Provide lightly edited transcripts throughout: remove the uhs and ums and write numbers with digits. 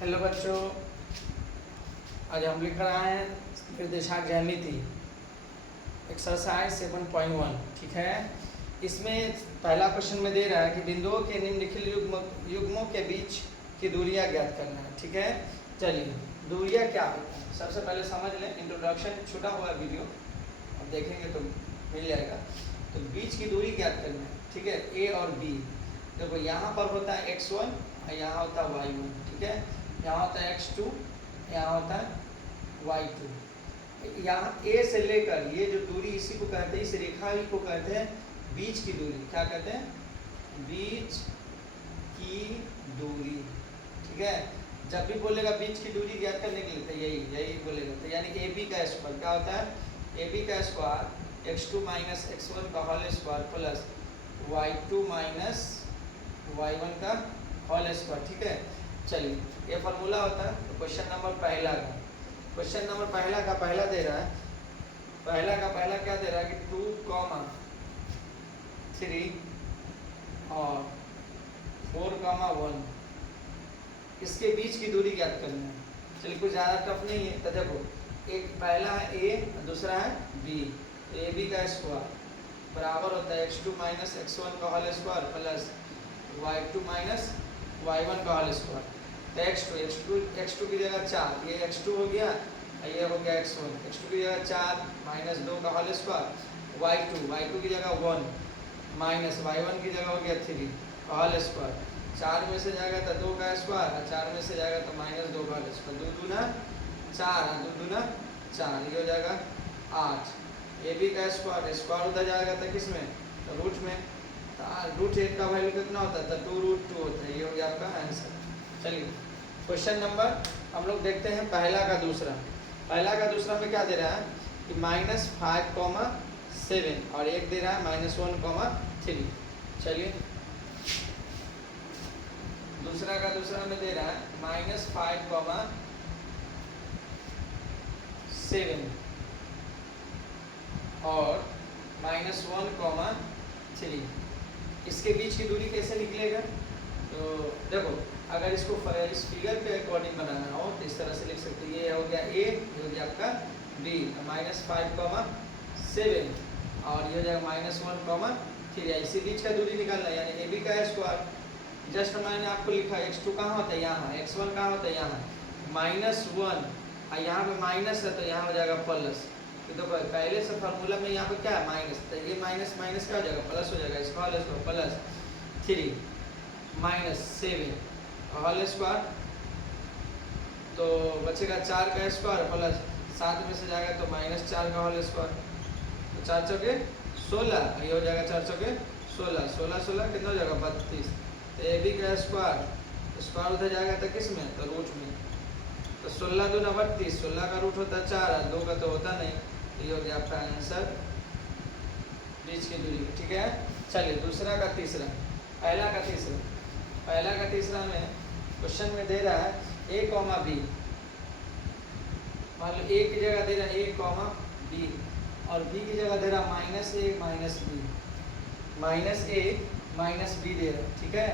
Hello बच्चों, आज हम लिख रहे हैं निर्देशांक ज्यामिति एक्सरसाइज 7.1। ठीक है, इसमें पहला क्वेश्चन में दे रहा है कि बिंदुओं के निम्नलिखित युग्मों के बीच की दूरियां ज्ञात करना है। ठीक है, चलिए दूरियां क्या होती हैं सबसे पहले समझ लें। इंट्रोडक्शन छूटा हुआ वीडियो अब देखेंगे तो मिल जाएगा। तो बीच की दूरी ज्ञात करना है। ठीक है, ए और बी। देखो यहाँ पर होता है x1 और यहाँ होता है y1। ठीक है, यहाँ होता है x2, यहाँ होता है y2। यहाँ a से लेकर ये जो दूरी इसी को कहते हैं, इस रेखा को कहते हैं बीच की दूरी। क्या कहते हैं? बीच की दूरी। ठीक है, जब भी बोलेगा बीच की दूरी ज्ञात करने के लिए तो यही बोलेगा। तो यानी ए बी का स्क्वायर क्या होता है? ए बी का स्क्वायर x2 माइनस x1 का whole square plus y2 minus y1 का होल स्क्वायर। ठीक है, चलिए ये फार्मूला होता है। तो क्वेश्चन नंबर पहला का पहला दे रहा है, पहला क्या दे रहा है कि 2, 3 और 4, 1 इसके बीच की दूरी ज्ञात करनी है। चलिए कुछ ज़्यादा टफ नहीं है। तो देखो, एक पहला है ए, दूसरा है बी। ए बी का स्क्वायर बराबर होता है x2 माइनस x1 का whole square plus y2 minus y1 का होल स्क्वायर। तो x2 की जगह 4, ये x2 हो गया और ये हो गया x1। x2 की जगह 4 माइनस 2 का होल स्क्वायर, y2 की जगह 1 माइनस y1 की जगह हो गया 3 का होल स्क्वायर। 4 में से जाएगा तो 2 का स्क्वायर और 4 में से जाएगा तो माइनस 2 का होल स्क्वायर। 2 दूना 4 और 2 दूना 4, ये हो जाएगा 8। ए बी का स्क्वायर उधर जाएगा तो किस में? तो रूट में। तो √8 का वैल्यू कितना होता है? तो 2√2 होता है। ये हो गया आपका आंसर। चलिए क्वेश्चन नंबर हम लोग देखते हैं पहला का दूसरा में क्या दे रहा है कि -5, 7 और एक दे रहा है -1, 3। चलिए दूसरा में दे रहा है -5, 7 और -1, 3। इसके बीच की दूरी कैसे निकलेगा? तो देखो, अगर इसको इस फिगर के अकॉर्डिंग बनाना हो तो इस तरह से लिख सकते हैं। ये हो गया ए, ये हो गया आपका बी। -5, 7 और ये हो जाएगा -1, 3। इसी बीच का दूरी निकालना है, यानी ए बी का स्क्वायर। जस्ट मैंने आपको लिखा x2 कहाँ होता है? यहाँ। x1 कहाँ होता है? यहाँ। -1 और यहाँ पे माइनस है तो यहाँ हो जाएगा प्लस। तो पहले से फार्मूला में यहाँ पे क्या है? माइनस। तो ये माइनस माइनस क्या हो जाएगा? प्लस हो जाएगा। इसका whole square plus 3 -7 whole square, तो बचेगा 4 का स्क्वायर प्लस 7 में से जाएगा तो -4 का होल स्क्वायर। तो 4 चौके 16, ये हो जाएगा 4 चौके 16, 16 कितना हो जाएगा? 32। तो ए बी का स्क्वायर उधर जाएगा तो किस में? तो रूट में। तो 16 दूना 32, 16 का रूट होता है 4 और 2 का तो होता नहीं। तो ये हो गया आपका आंसर बीच की दूरी। ठीक है, चलिए दूसरा का तीसरा। पहला का तीसरा में क्वेश्चन में दे रहा है a, b। मान लो a की जगह दे रहा है a, b और b की जगह दे रहा है -a, -b। -a, -b दे रहा है। ठीक है,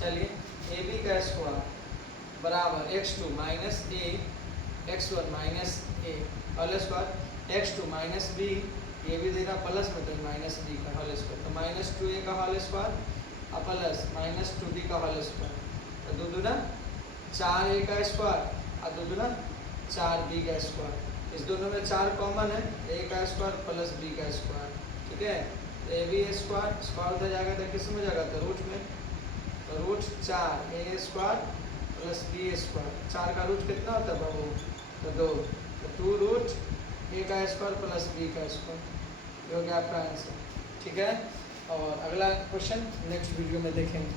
चलिए ए बी का स्क्वायर बराबर x2 minus a, x1 minus a whole square, x2 minus b, ये भी दे रहा प्लस में तो -b का होल स्क्वायर। तो -2a का होल स्क्वायर और प्लस -2b का होल स्क्वायर। तो 2 दूना 4a का स्क्वायर और 2 दूना 4b का स्क्वायर। इस दोनों में 4 कॉमन है, a का स्क्वायर प्लस b का स्क्वायर। ठीक है, ए बी स्क्वायर उधर जाएगा तो किस में जाएगा? तो रूट में। तो root 4a square plus B square. 4 का रूट कितना होता है बाबू? तो 2। तो 2√a का स्क्वायर प्लस b का स्क्वायर। ये हो गया आपका आंसर। ठीक है, और अगला क्वेश्चन नेक्स्ट वीडियो में देखेंगे।